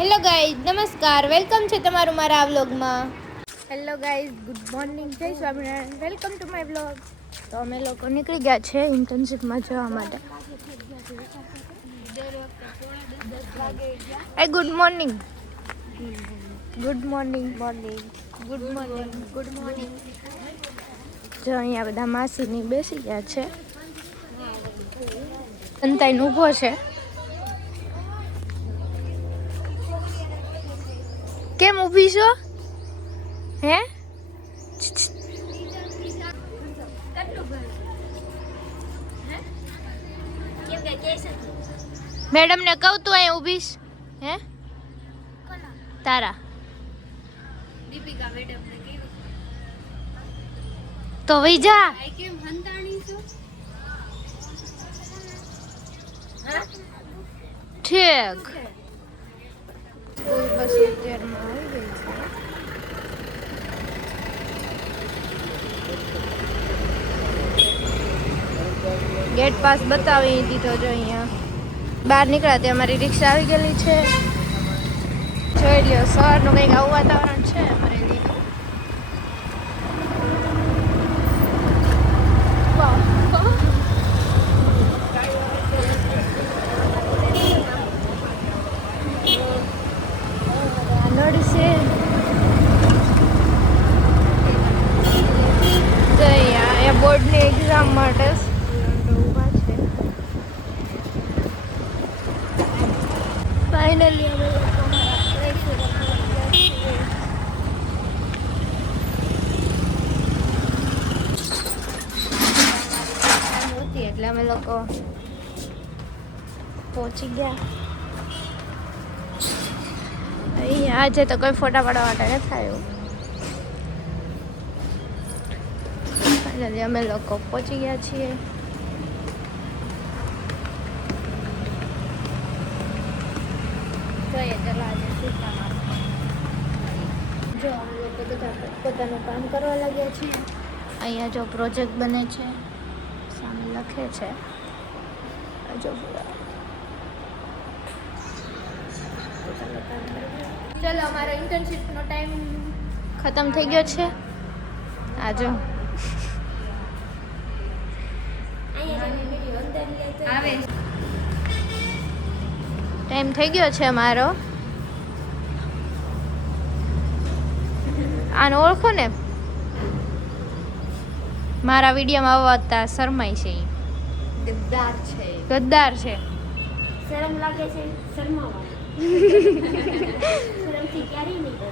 Hello guys, નમસ્કાર. Welcome છે તમારું મારા આ વ્લોગમાં. હેલો ગાઈઝ, ગુડ મોર્નિંગ, જય Swaminarayan. Welcome to my vlog. તો અમે લોકો નીકળી ગયા છે ઇન્ટર્નશિપમાં જવા માટે. એ good morning. Good morning. Good morning. Good morning. જો અહીંયા બધા માસીની બેસી ગયા છે. અંતાઈને ઊભો છે. કેમ ઊભી છો? હે? મેડમ ને કહું તું અહીં ઊભીશ. હે? તારા દીપિકા મેડમ ને કેવું તો વઈ જા. આઈ કેમ હંતાણી છો? હા ઠીક. સ્કૂલ બસ અત્યારમાં આવી ગઈ છે. ગેટ પાસ બતાવી દીધો જો અહીંયા. બહાર નીકળ્યા ત્યાં અમારી રિક્ષા આવી ગયેલી છે. જોઈ લ્યો, સવારનું કંઈક આવું વાતાવરણ છે અમરેલીનું. બોર્ડની એક્ઝામ માટે ઊભા છે. ફાઇનલી અમે એટલે અમે લોકો પહોંચી ગયા. અહીંયા આજે તો કોઈ ફોટા પાડવા માટે નથી આવ્યું. ફાઇનલી અમે લોકો પહોંચી ગયા છીએ. જોઈએ ચાલો આજે શું કામ આપે. જો અમે લોકો બધા પોતાનું કામ કરવા લાગ્યા છીએ. અહીંયા જો પ્રોજેક્ટ બને છે, સામે લખે છે. જો ચાલો અમારો ઇન્ટર્નશિપનો ટાઈમ ખતમ થઈ ગયો છે. આ જો આવે ટાઈમ થઈ ગયો છે અમારો. આને ઓળખો ને? મારા વિડીયોમાં આવતા શરમાય છે. ગદ્દાર છે. ગદ્દાર છે. શરમ લાગે છે શરમાવા. શરમથી ક્યારેય નહીં કરે.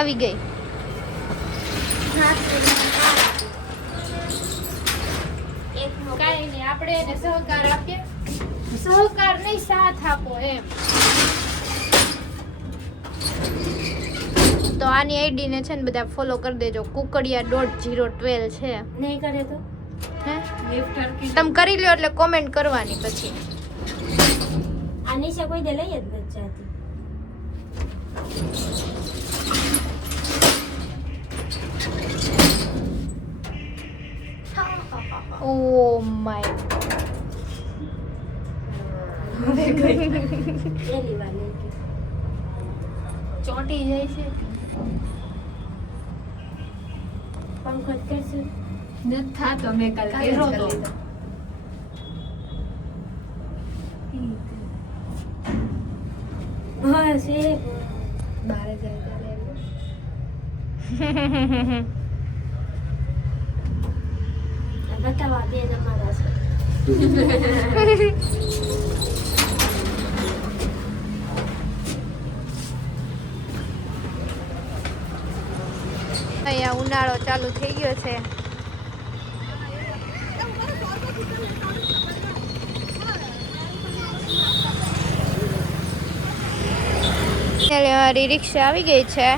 આવી ગઈ. કાંઈ નહીં, આપણે એને સહકાર આપીએ. સહકાર નહીં, સાથ આપો એમ. તો આની આઈડી ને છે ને બધા ફોલો કરી દેજો. kukadia.012 છે. નહીં કરે તો હે ગિફ્ટર કે તમે કરી લ્યો એટલે કોમેન્ટ કરવાની પછી. આ નિશા કોઈ દે લઈ જ નથી જાતી. ઓ માય પહેલી વાર લઈ ગઈ. ચોંટી જાય છે. પંખો જ કરશે. નથી થાતો. મેં કાલ પહેરો તો. હા છે બારે જાય બતાવા બે અમારા છે. અહીંયા ઉનાળો ચાલુ થઈ ગયો છે. મારી રિક્ષા આવી ગઈ છે.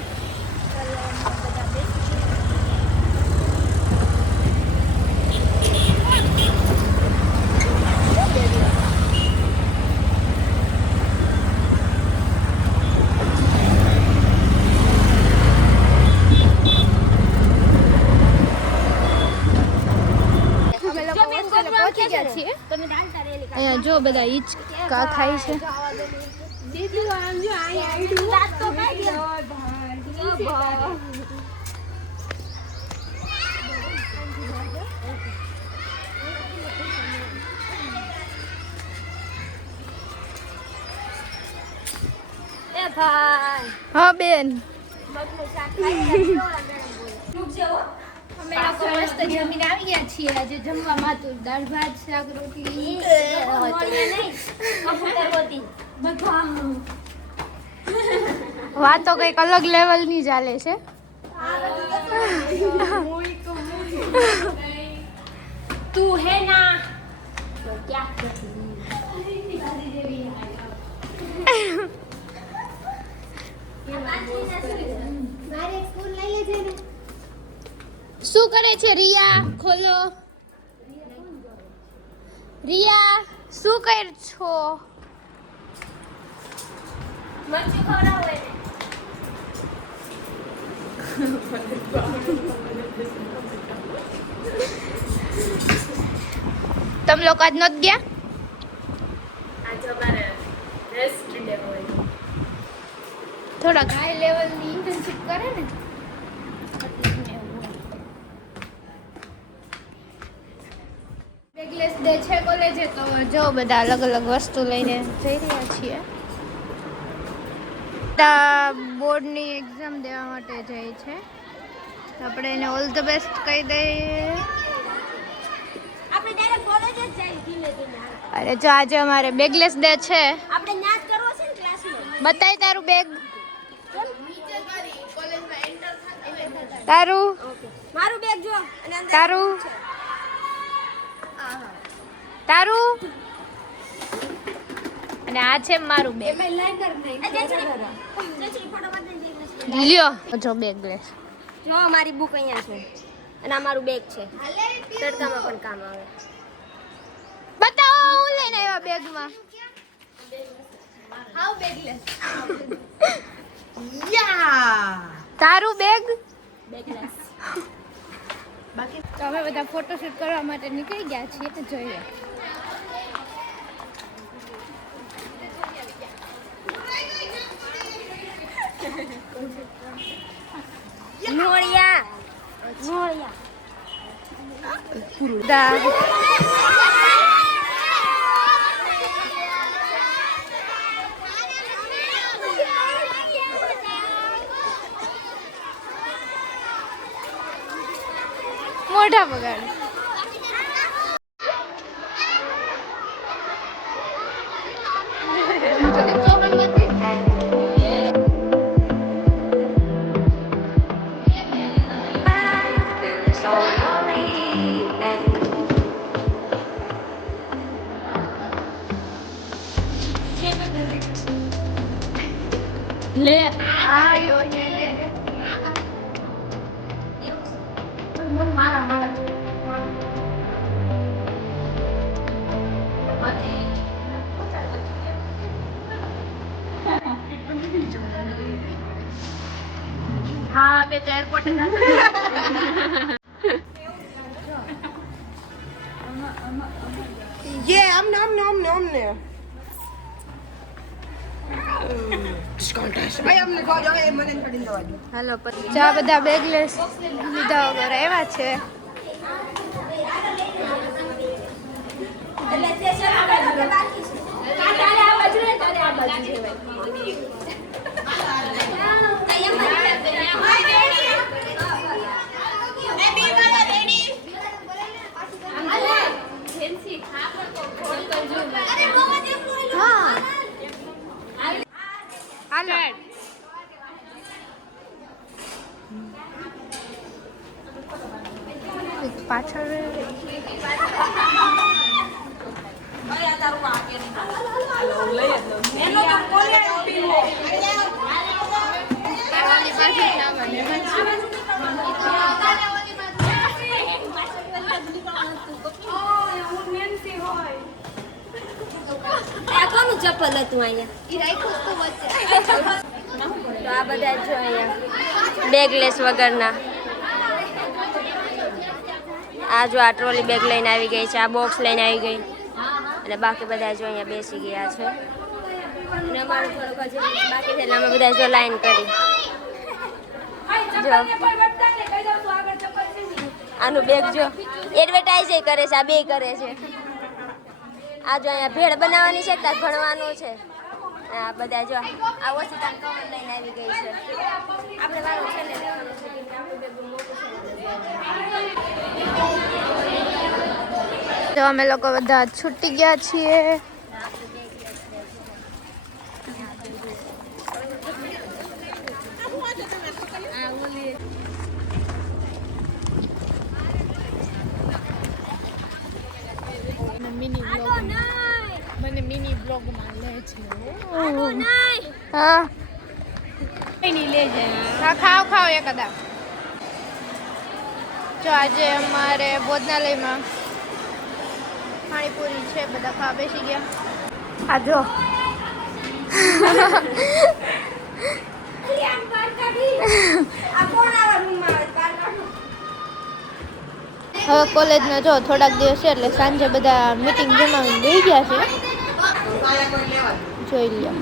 અહીંયા જો બધા હિંચકા ખાય છે. હા બેન, અમે લોકો મસ્ત જમીને આવી ગયા છીએ. આજે જમવામાં તો દાળ ભાત, શાક, રોટલી. વાતો કઈક અલગ લેવલ ની ચાલે છે. તું હે ના તો ક્યાં શું કરે છે રિયા? ખોલો. રિયા શું કર છો? મરચી ખવડાવો એને. તમે લોકો આજ નહોત ગયા? આજે અમારે રેસ્ટ ડે હોય. થોડા હાઈ લેવલ ની ઇન્ટર્નશિપ કરે ને. બેગલેસ ડે છે કોલેજે, તો જો બધા અલગ અલગ વસ્તુ લઈને જઈ રહ્યા છીએ. બોર્ડની એક્ઝામ દેવા માટે જાય છે. આપણે એને ઓલ ધ બેસ્ટ કહી દઈએ. આપણે ડાયરેક્ટ કોલેજ જ જાય ધીમે ધીમે. અરે જો આજે અમારે બેગલેસ ડે છે. આપણે ન્યાજ કરવો છે ને ક્લાસમાં. બતાય તારું બેગ. તારું મારું બેગ જો અને અંદર તારું તારું અને આ છે મારું બેગ. એમાં લાઈનર નહીં. જયશ્રી ફોટો પાડી દે. લ્યો જો બેગલેસ. જો મારી બુક અહીંયા છે અને આ મારું બેગ છે. તડકામાં પણ કામ આવે. બતાવો હું લઈને આવ્યા બેગમાં. How bagless. યા તારું બેગ બેગલેસ. બાકી તો અમે બધા ફોટોશૂટ કરવા માટે નીકળી ગયા છીએ. તો જોઈએ. નોળિયા નોળિયા મોઢા બગાડ. લે આયો લે મારા હા બે તો એરપોર્ટ ये हमने હાલો પછી આ બધા બેગલેસ લીધા વગર આવ્યા છે. હાલો પાછળ કોનું ચપ્પલ હતું અહીંયા? તો આ બધા જો અહીંયા બેગલેસ વગરના. આ જો આ ટ્રોલી બેગ લઈને આવી ગઈ છે, આ બોક્સ લઈને આવી ગઈ. અને બાકી બધા જો અહીંયા બેસી ગયા છે અને અમારું થોડુંક હજી બાકી છે એટલે અમે બધા જો લાઈન કરી જો આનું બેગ જો એડવર્ટાઇઝ કરે છે આ બે કરે છે આ જો અહીંયા ભેળ બનાવવાની છે ત્યાં ભણવાનું છે આ બધા જો આ ઓશિકા કવર લઈને આવી ગઈ છે આપણે વાળું છે ને લેવાનું છે કે આપણું બેગ મોટું છે તો અમે લોકો બધા છૂટી ગયા છીએ. મને મિની બ્લોગમાં લે છે. હા નહીં લે છે હા ખાઓ એકદા. જો આજે અમારે ભોજનાલયમાં પાણીપુરી છે, બધા ખાવા બેસી ગયા. આ જો હવે કોલેજમાં જો થોડાક દિવસ છે એટલે સાંજે બધા મીટિંગ જમાવીને બેસી ગયા છે. જોઈ લ્યો.